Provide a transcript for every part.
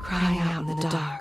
Crying out in the dark.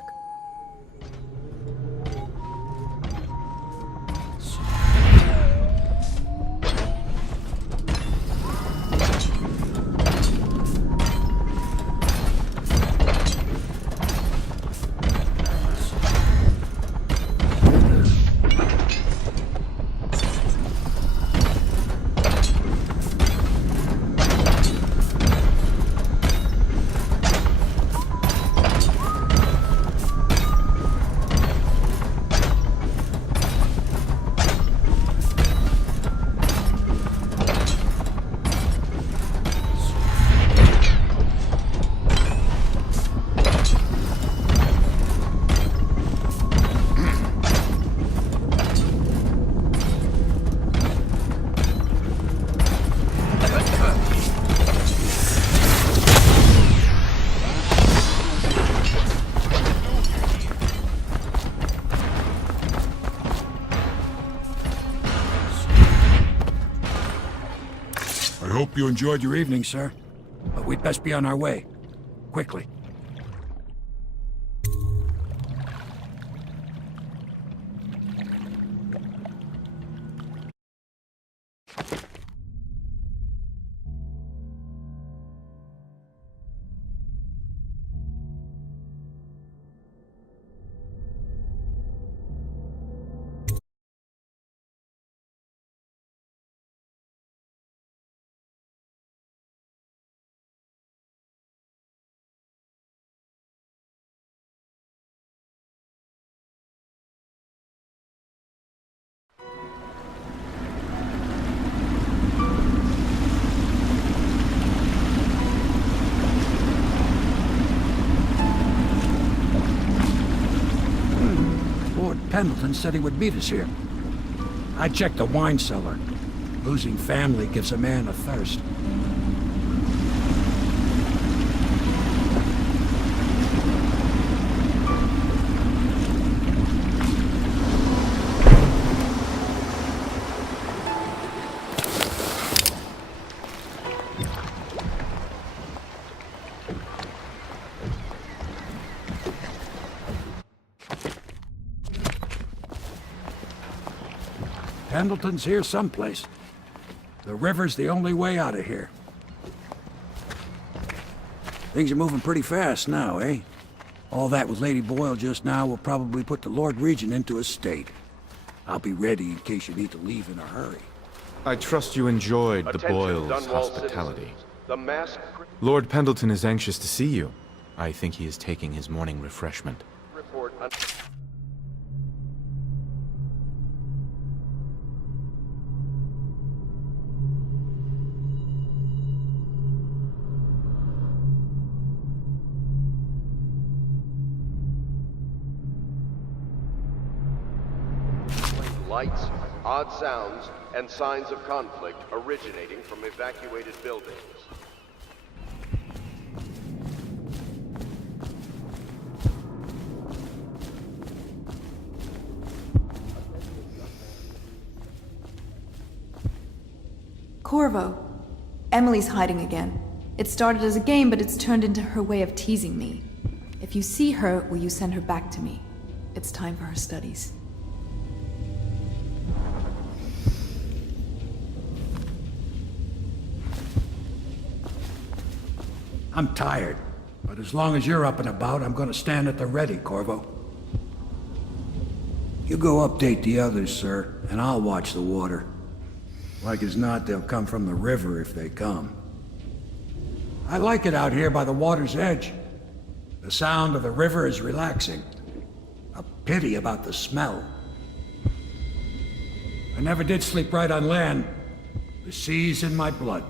I hope you enjoyed your evening, sir. But we'd best be on our way. Quickly. Lord Pendleton said he would meet us here. I checked the wine cellar. Losing family gives a man a thirst. Pendleton's here someplace. The river's the only way out of here. Things are moving pretty fast now, eh? All that with Lady Boyle just now will probably put the Lord Regent into a state. I'll be ready in case you need to leave in a hurry. I trust you enjoyed the Boyles' hospitality. Lord Pendleton is anxious to see you. I think he is taking his morning refreshment. Lights, odd sounds, and signs of conflict originating from evacuated buildings. Corvo. Emily's hiding again. It started as a game, but it's turned into her way of teasing me. If you see her, will you send her back to me? It's time for her studies. I'm tired, but as long as you're up and about, I'm gonna stand at the ready, Corvo. You go update the others, sir, and I'll watch the water. Like as not, they'll come from the river if they come. I like it out here by the water's edge. The sound of the river is relaxing. A pity about the smell. I never did sleep right on land. The sea's in my blood.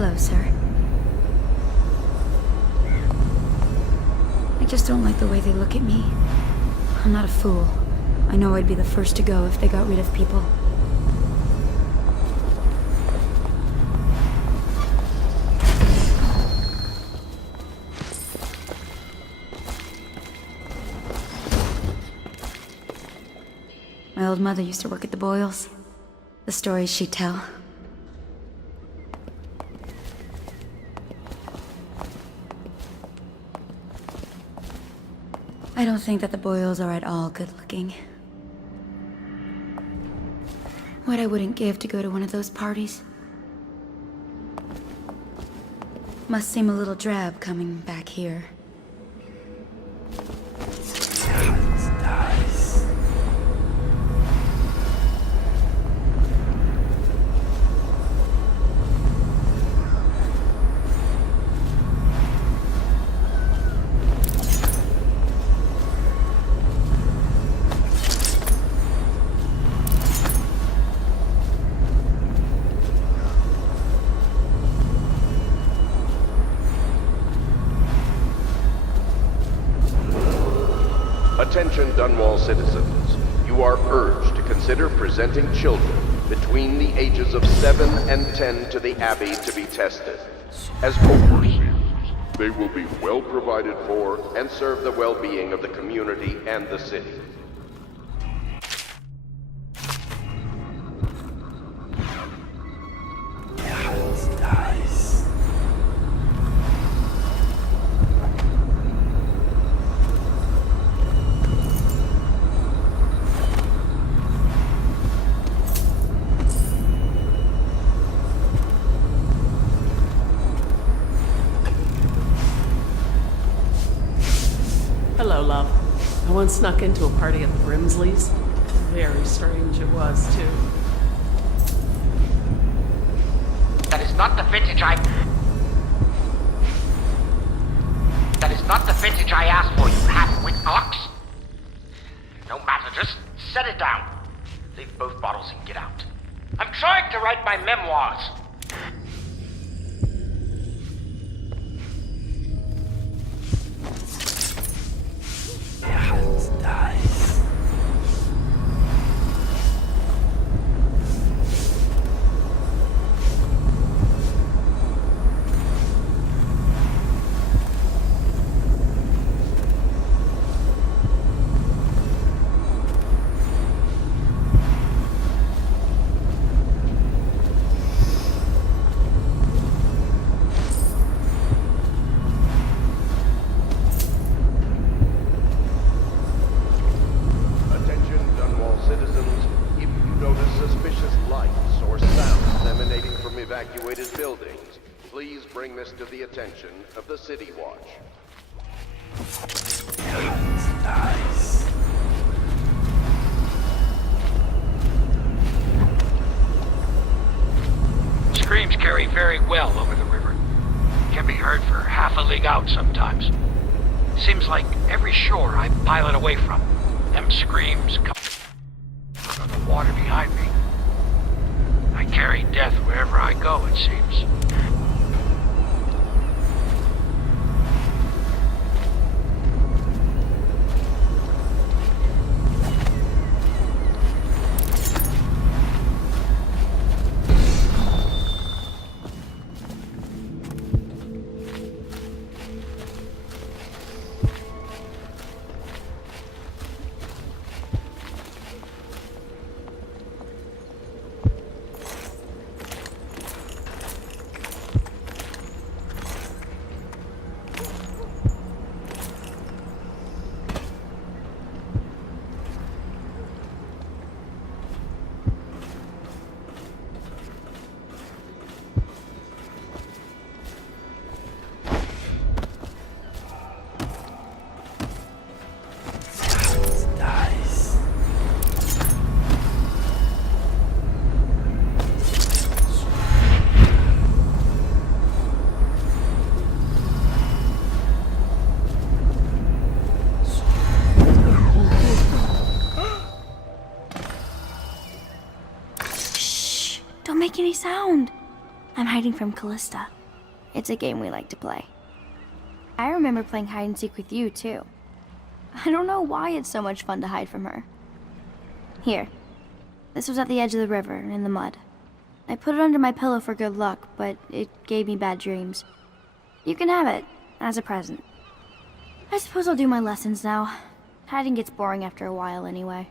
Hello, sir. I just don't like the way they look at me. I'm not a fool. I know I'd be the first to go if they got rid of people. My old mother used to work at the Boyles. The stories she'd tell. I don't think that the Boyles are at all good-looking. What I wouldn't give to go to one of those parties. Must seem a little drab coming back here. Attention Dunwall citizens. You are urged to consider presenting children between the ages of 7 and 10 to the Abbey to be tested. As overseers, they will be well provided for and serve the well-being of the community and the city. Hello, love. I once snuck into a party at the Brimsleys. Very strange it was, too. That is not the vintage I asked for, you half-wit ox. No matter, just set it down. Leave both bottles and get out. I'm trying to write my memoirs. Evacuated buildings, please bring this to the attention of the City Watch. Screams carry very well over the river. Can be heard for half a league out sometimes. Seems like every shore I pilot away from, them screams come from the water behind me. I carry death wherever I go, it seems. make any sound. I'm hiding from Callista. It's a game we like to play. I remember playing hide and seek with you, too. I don't know why it's so much fun to hide from her. Here. This was at the edge of the river, in the mud. I put it under my pillow for good luck, but it gave me bad dreams. You can have it, as a present. I suppose I'll do my lessons now. Hiding gets boring after a while anyway.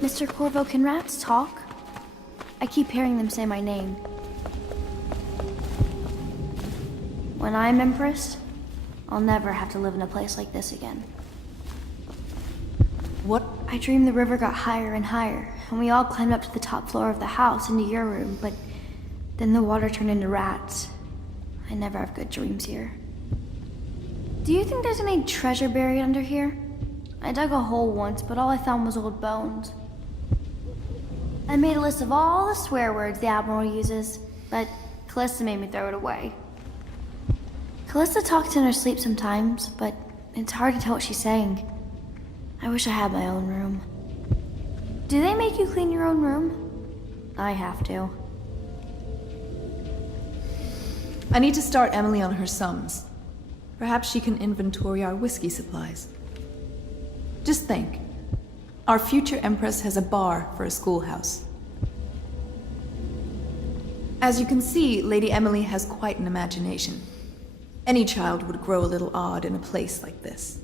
Mr. Corvo, can rats talk? I keep hearing them say my name. When I'm Empress, I'll never have to live in a place like this again. What? I dreamed the river got higher and higher, and we all climbed up to the top floor of the house into your room, but then the water turned into rats. I never have good dreams here. Do you think there's any treasure buried under here? I dug a hole once, but all I found was old bones. I made a list of all the swear words the Admiral uses, but Callista made me throw it away. Callista talks in her sleep sometimes, but it's hard to tell what she's saying. I wish I had my own room. Do they make you clean your own room? I have to. I need to start Emily on her sums. Perhaps she can inventory our whiskey supplies. Just think. Our future Empress has a bar for a schoolhouse. As you can see, Lady Emily has quite an imagination. Any child would grow a little odd in a place like this.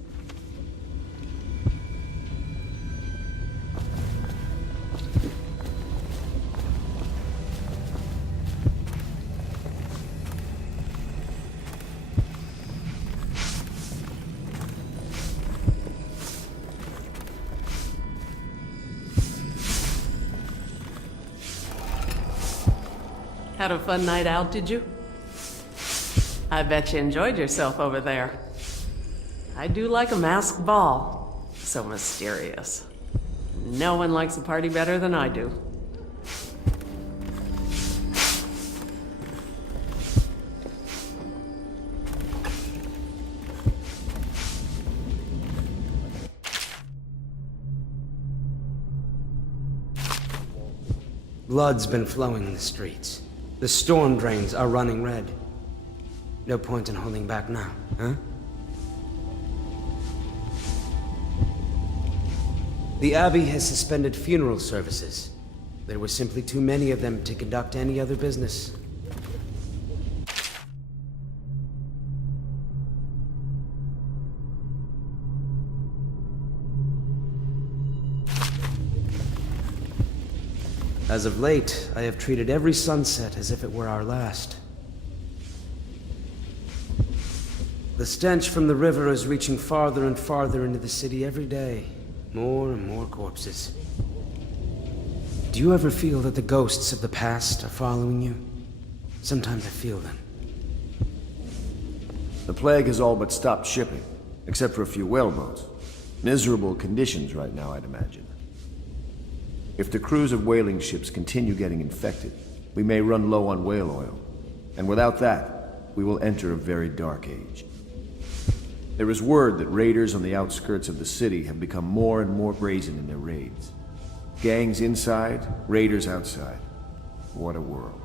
Had a fun night out, did you? I bet you enjoyed yourself over there. I do like a masked ball. So mysterious. No one likes a party better than I do. Blood's been flowing in the streets. The storm drains are running red. No point in holding back now, huh? The Abbey has suspended funeral services. There were simply too many of them to conduct any other business. As of late, I have treated every sunset as if it were our last. The stench from the river is reaching farther and farther into the city every day. More and more corpses. Do you ever feel that the ghosts of the past are following you? Sometimes I feel them. The plague has all but stopped shipping, except for a few whaleboats. Miserable conditions right now, I'd imagine. If the crews of whaling ships continue getting infected, we may run low on whale oil. And without that, we will enter a very dark age. There is word that raiders on the outskirts of the city have become more and more brazen in their raids. Gangs inside, raiders outside. What a world.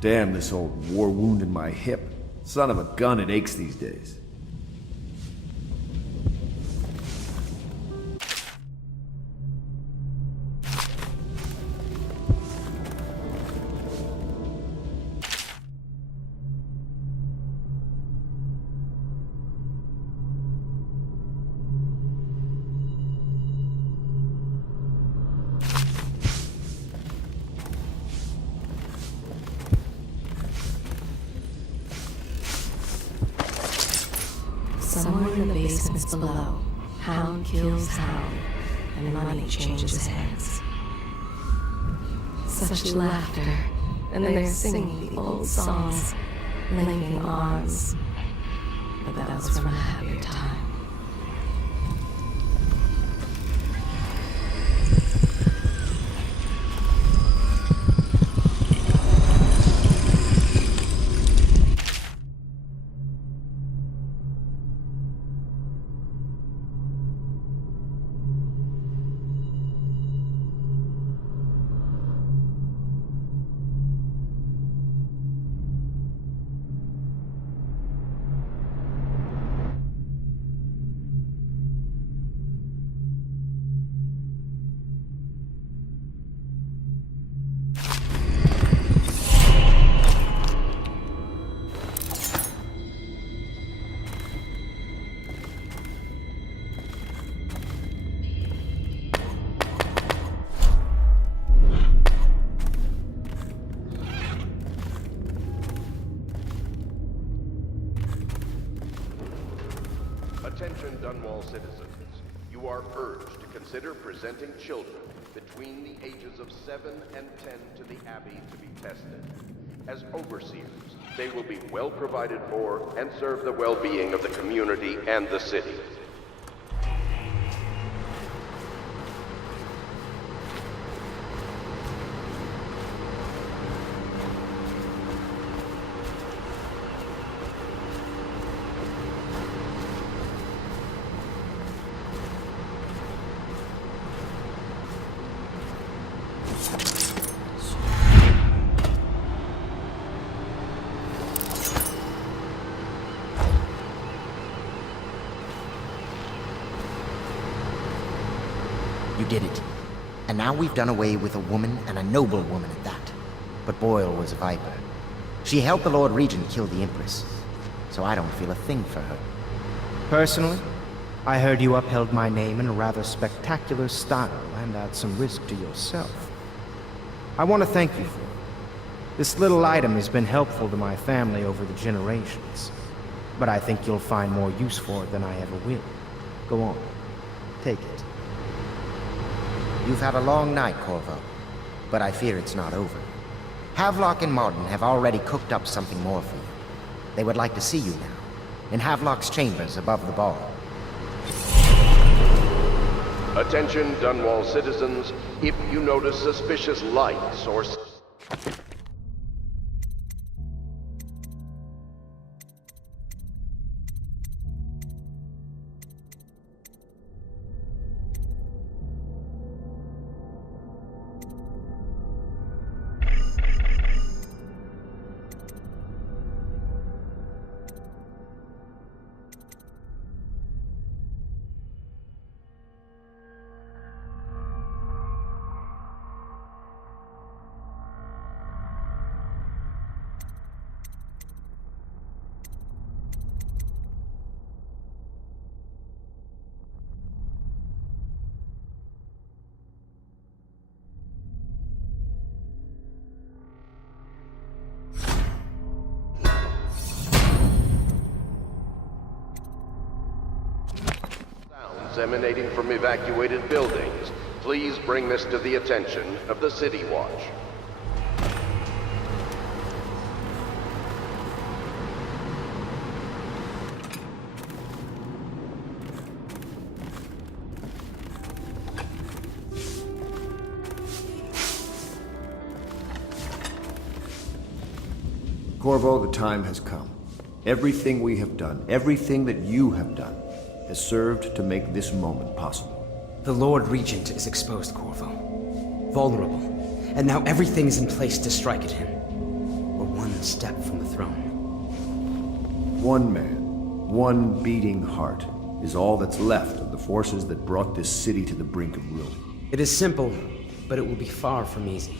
Damn this old war wound in my hip. Son of a gun, it aches these days. Somewhere in the basements below, hound kills hound, and money changes hands. Such laughter, and they're singing the old songs, linking arms. But that was from a happier time. Attention Dunwall citizens. You are urged to consider presenting children between the ages of 7 and 10 to the Abbey to be tested. As overseers, they will be well provided for and serve the well-being of the community and the city. You did it. And now we've done away with a woman, and a noble woman at that. But Boyle was a viper. She helped the Lord Regent kill the Empress. So I don't feel a thing for her. Personally, I heard you upheld my name in a rather spectacular style and at some risk to yourself. I want to thank you for it. This little item has been helpful to my family over the generations. But I think you'll find more use for it than I ever will. Go on. Take it. You've had a long night, Corvo, but I fear it's not over. Havelock and Martin have already cooked up something more for you. They would like to see you now, in Havelock's chambers above the bar. Attention Dunwall citizens, if you notice suspicious lights or... emanating from evacuated buildings. Please bring this to the attention of the City Watch. Corvo, the time has come. Everything we have done, everything that you have done, has served to make this moment possible. The Lord Regent is exposed, Corvo. Vulnerable. And now everything is in place to strike at him. We're one step from the throne. One man, one beating heart, is all that's left of the forces that brought this city to the brink of ruin. It is simple, but it will be far from easy.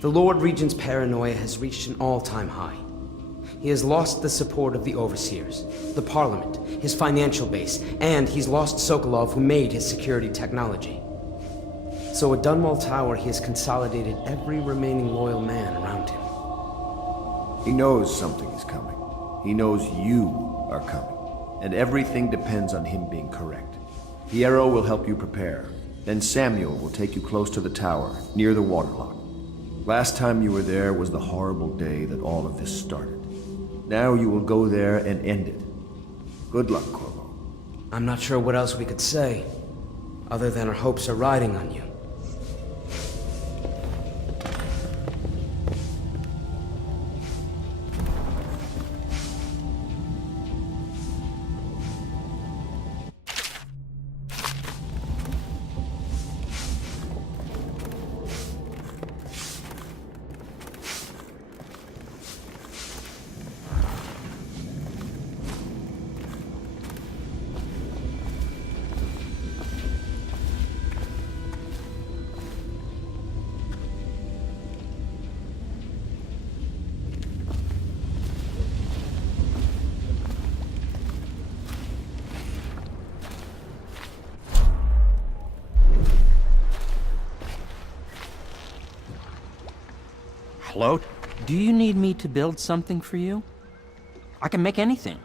The Lord Regent's paranoia has reached an all-time high. He has lost the support of the Overseers, the Parliament, his financial base, and he's lost Sokolov, who made his security technology. So at Dunwall Tower, he has consolidated every remaining loyal man around him. He knows something is coming. He knows you are coming. And everything depends on him being correct. Piero will help you prepare. Then Samuel will take you close to the tower, near the waterlock. Last time you were there was the horrible day that all of this started. Now you will go there and end it. Good luck, Corvo. I'm not sure what else we could say, other than our hopes are riding on you. Hello? Do you need me to build something for you? I can make anything,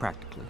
practically.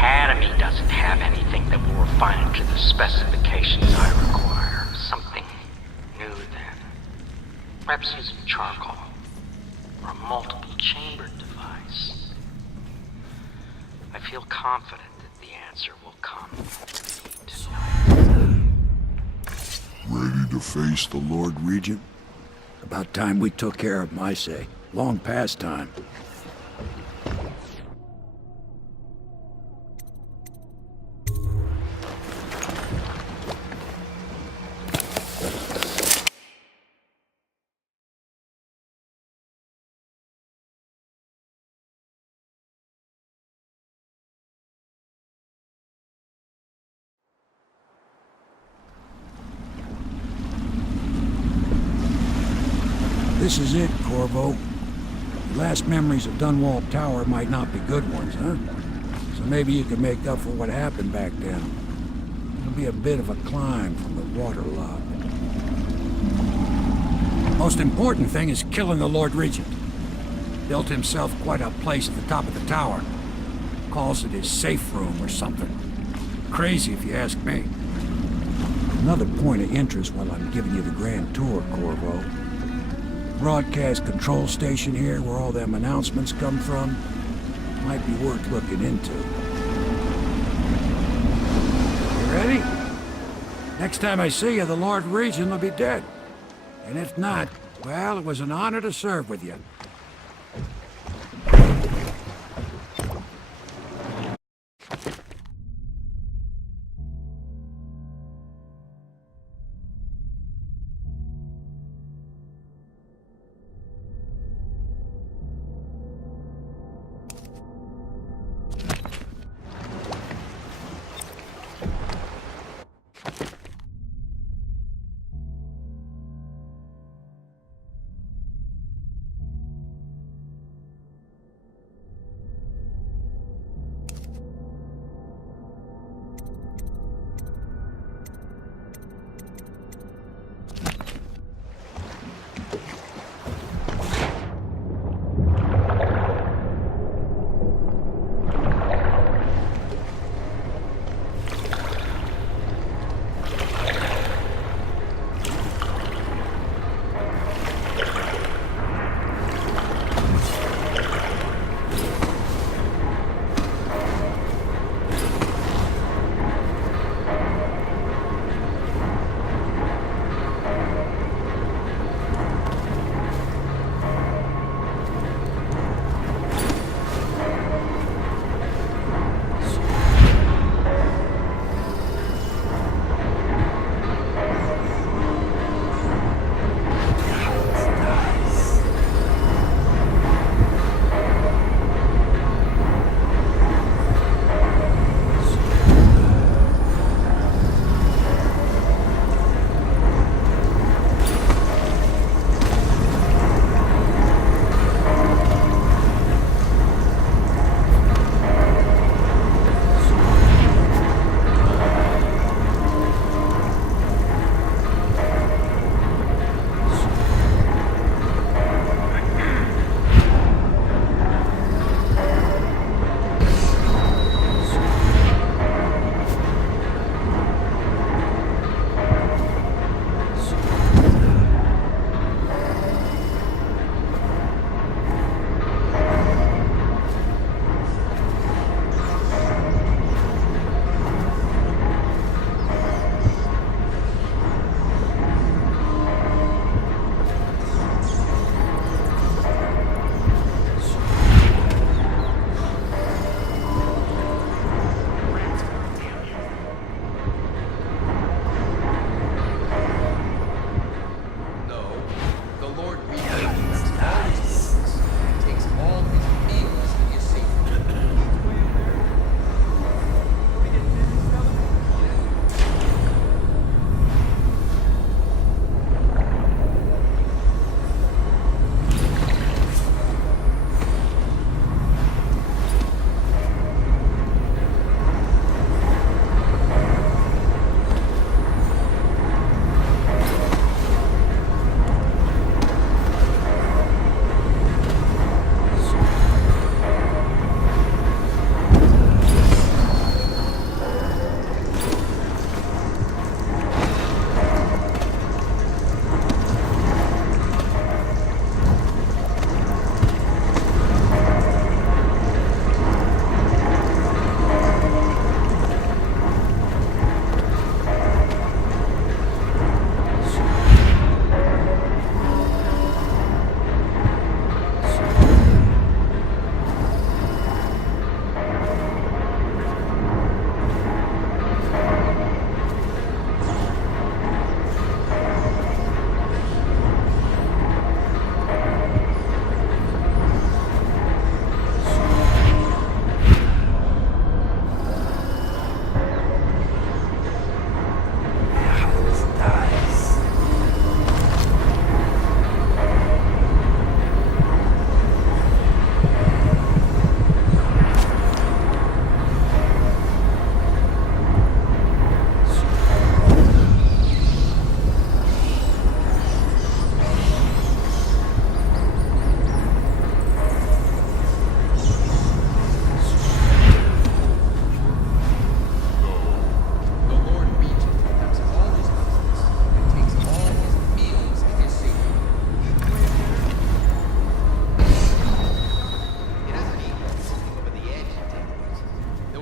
Academy doesn't have anything that will refine it to the specifications I require. Something new then. Perhaps using charcoal. Or a multiple chambered device. I feel confident that the answer will come tonight. Ready to face the Lord Regent? About time we took care of my say. Long past time. This is it, Corvo. Your last memories of Dunwall Tower might not be good ones, huh? So maybe you can make up for what happened back then. It'll be a bit of a climb from the waterlogged. Most important thing is killing the Lord Regent. Built himself quite a place at the top of the tower. Calls it his safe room or something. Crazy if you ask me. Another point of interest while I'm giving you the grand tour, Corvo. Broadcast control station here, where all them announcements come from, might be worth looking into. You ready? Next time I see you, the Lord Regent will be dead. And if not, well, it was an honor to serve with you.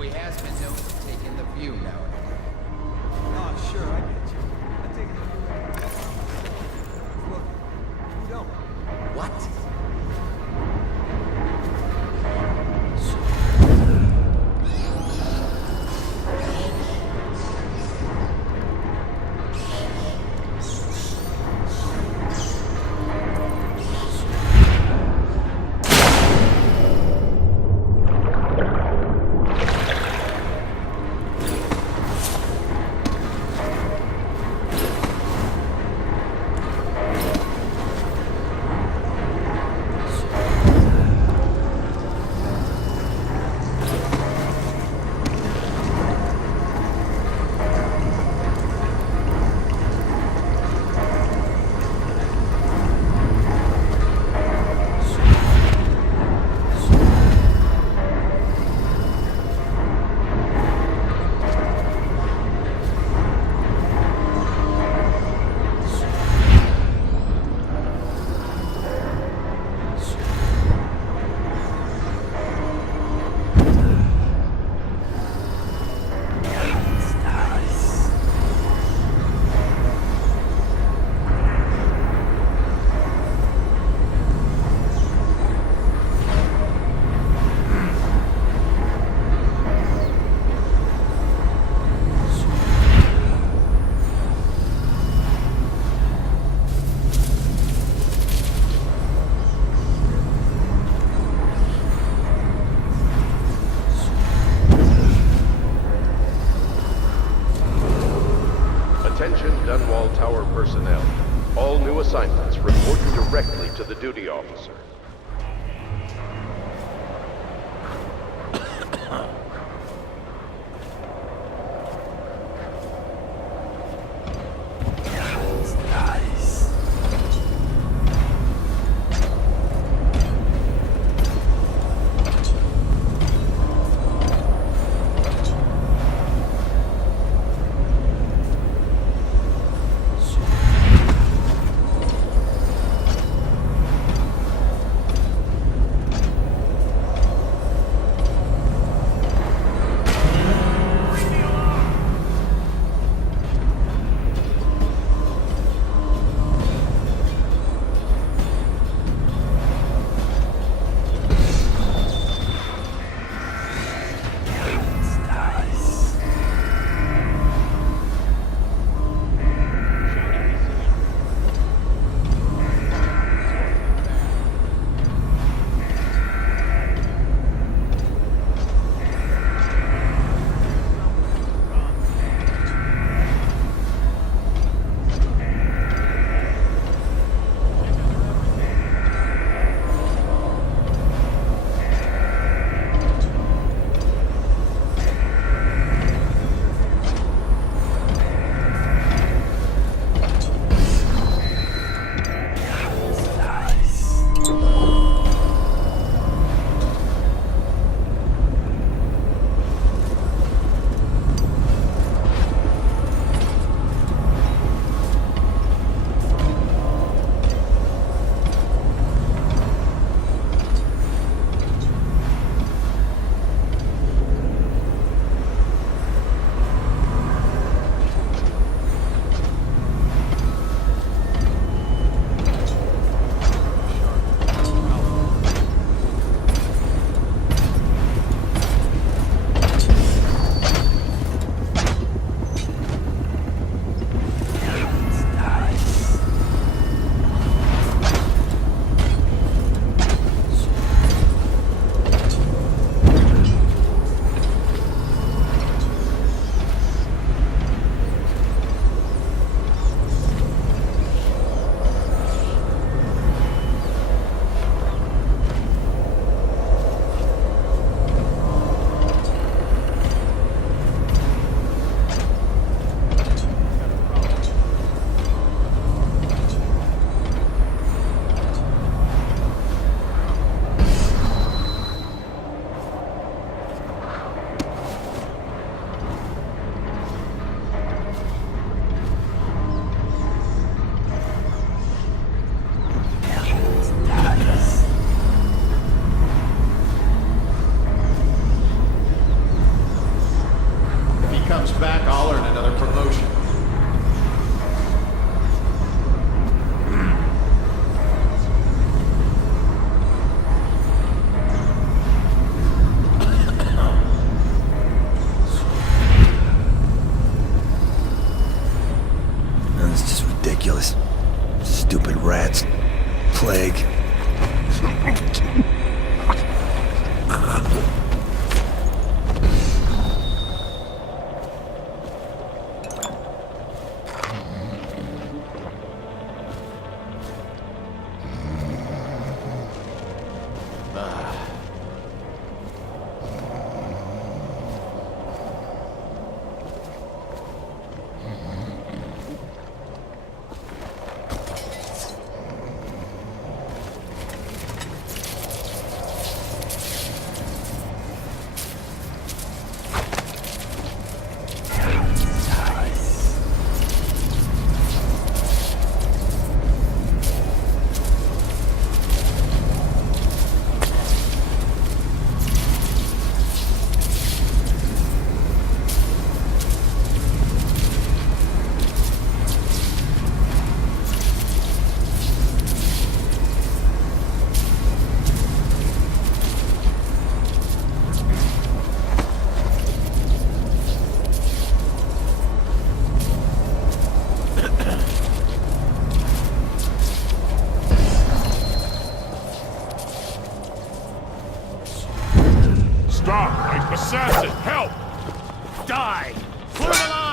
he has been known to take in the view now and again. Oh, sure, I get you. I take it. Look, who don't? What? Attention Dunwall Tower personnel. All new assignments report directly to the duty officer. die! Form a line!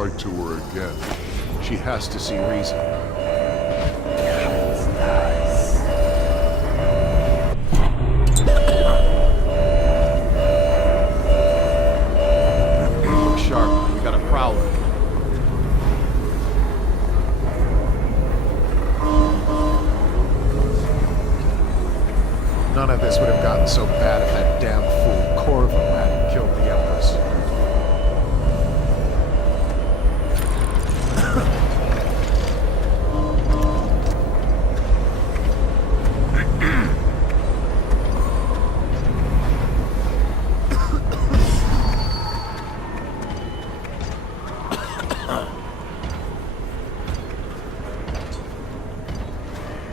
right to her again. She has to see reason. Look sharp. We got a prowler. Tower. None of this would have gotten so bad if that damn fool Corvo hadn't killed the Empress.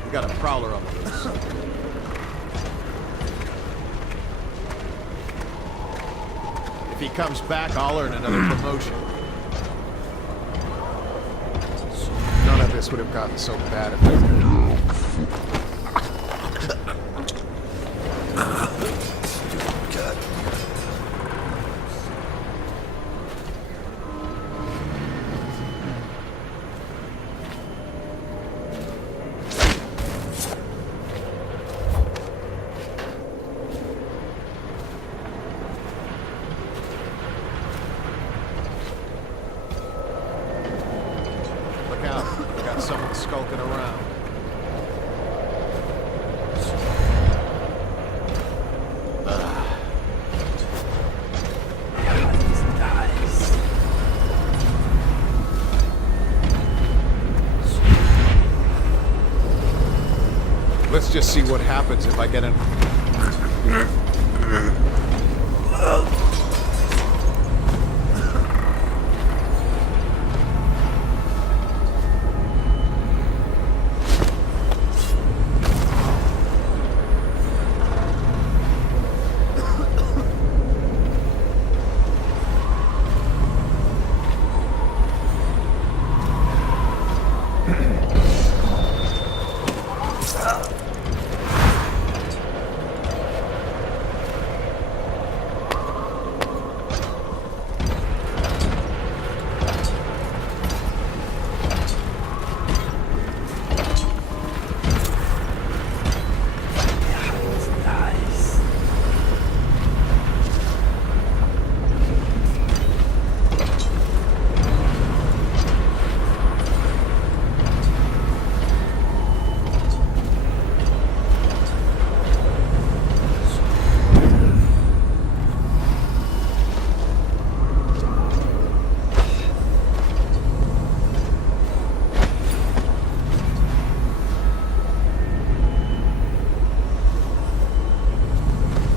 We got a prowler on the loose. If he comes back, I'll earn another promotion. None of this would have gotten so bad if Look out, we got someone skulking around. Let's just see what happens if I get in.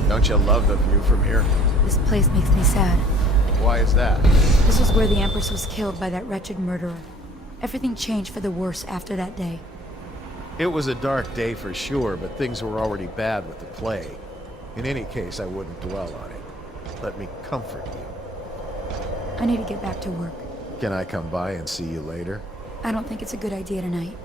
Don't you love the view from here? This place makes me sad. Why is that? This was where the Empress was killed by that wretched murderer. Everything changed for the worse after that day. It was a dark day for sure, but things were already bad with the plague. In any case, I wouldn't dwell on it. Let me comfort you. I need to get back to work. Can I come by and see you later? I don't think it's a good idea tonight.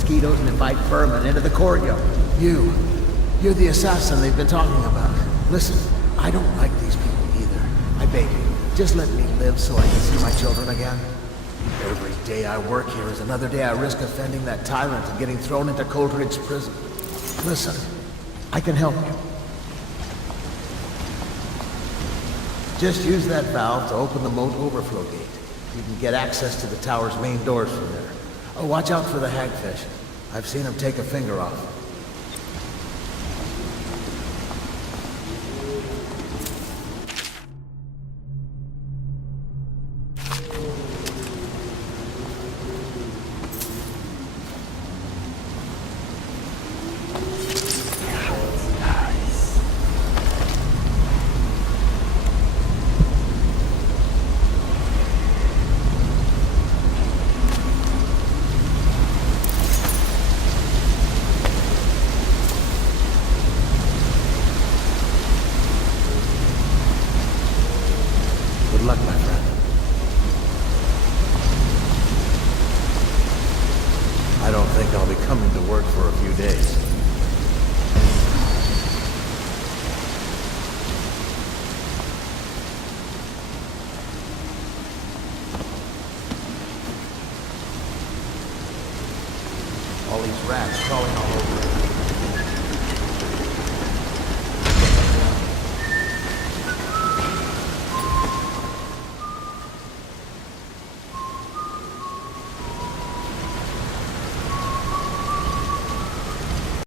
mosquitoes and invite vermin into the courtyard. You're the assassin they've been talking about. Listen, I don't like these people either. I beg you, just let me live so I can see my children again. Every day I work here is another day I risk offending that tyrant and getting thrown into Coldridge prison. Listen, I can help you. Just use that valve to open the moat overflow gate. You can get access to the tower's main doors from there. Oh, watch out for the hagfish. I've seen them take a finger off.